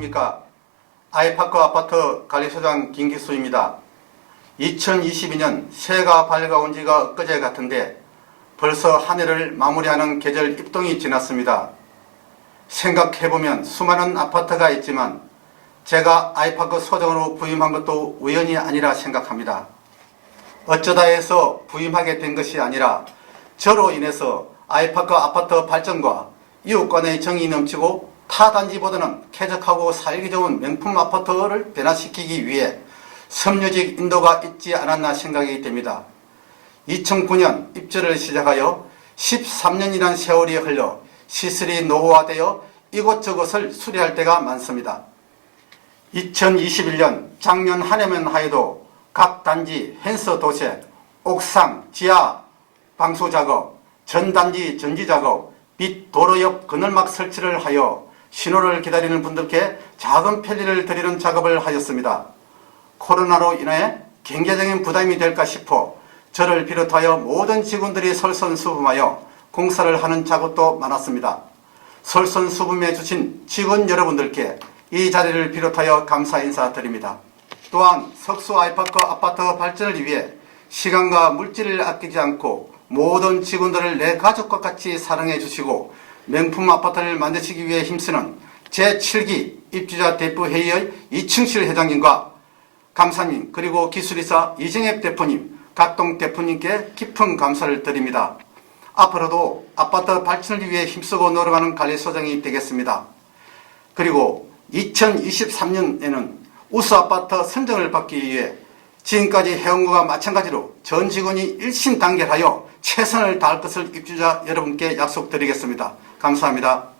안녕하십니까. 아이파크 아파트 관리소장 김기수입니다. 2022년 새해가 밝아온 지가 엊그제 같은데 벌써 한 해를 마무리하는 계절 입동이 지났습니다. 생각해보면 수많은 아파트가 있지만 제가 아이파크 소장으로 부임한 것도 우연이 아니라 생각합니다. 어쩌다 해서 부임하게 된 것이 아니라 저로 인해서 아이파크 아파트 발전과 이웃 간의 정이 넘치고 타 단지보다는 쾌적하고 살기 좋은 명품 아파트를 변화시키기 위해 섬유직 인도가 있지 않았나 생각이 됩니다. 2009년 입주를 시작하여 13년이라는 세월이 흘러 시설이 노후화되어 이곳저곳을 수리할 때가 많습니다. 2021년 작년 한 해만 하여도 각 단지 펜스 도색, 옥상, 지하 방수 작업, 전단지 전지 작업, 빛 도로 옆 그늘막 설치를 하여 신호를 기다리는 분들께 작은 편리를 드리는 작업을 하였습니다. 코로나로 인해 경제적인 부담이 될까 싶어 저를 비롯하여 모든 직원들이 설선수범하여 공사를 하는 작업도 많았습니다. 설선수범해 주신 직원 여러분들께 이 자리를 비롯하여 감사 인사드립니다. 또한 석수 아이파크 아파트 발전을 위해 시간과 물질을 아끼지 않고 모든 직원들을 내 가족과 같이 사랑해 주시고 명품 아파트를 만드시기 위해 힘쓰는 제7기 입주자 대표회의의 이충실 회장님과 감사님 그리고 기술이사 이정엽 대표님, 각동 대표님께 깊은 감사를 드립니다. 앞으로도 아파트 발전을 위해 힘쓰고 노력하는 관리소장이 되겠습니다. 그리고 2023년에는 우수 아파트 선정을 받기 위해 지금까지 해온 것과 마찬가지로 전 직원이 일심 단결하여 최선을 다할 것을 입주자 여러분께 약속드리겠습니다. 감사합니다.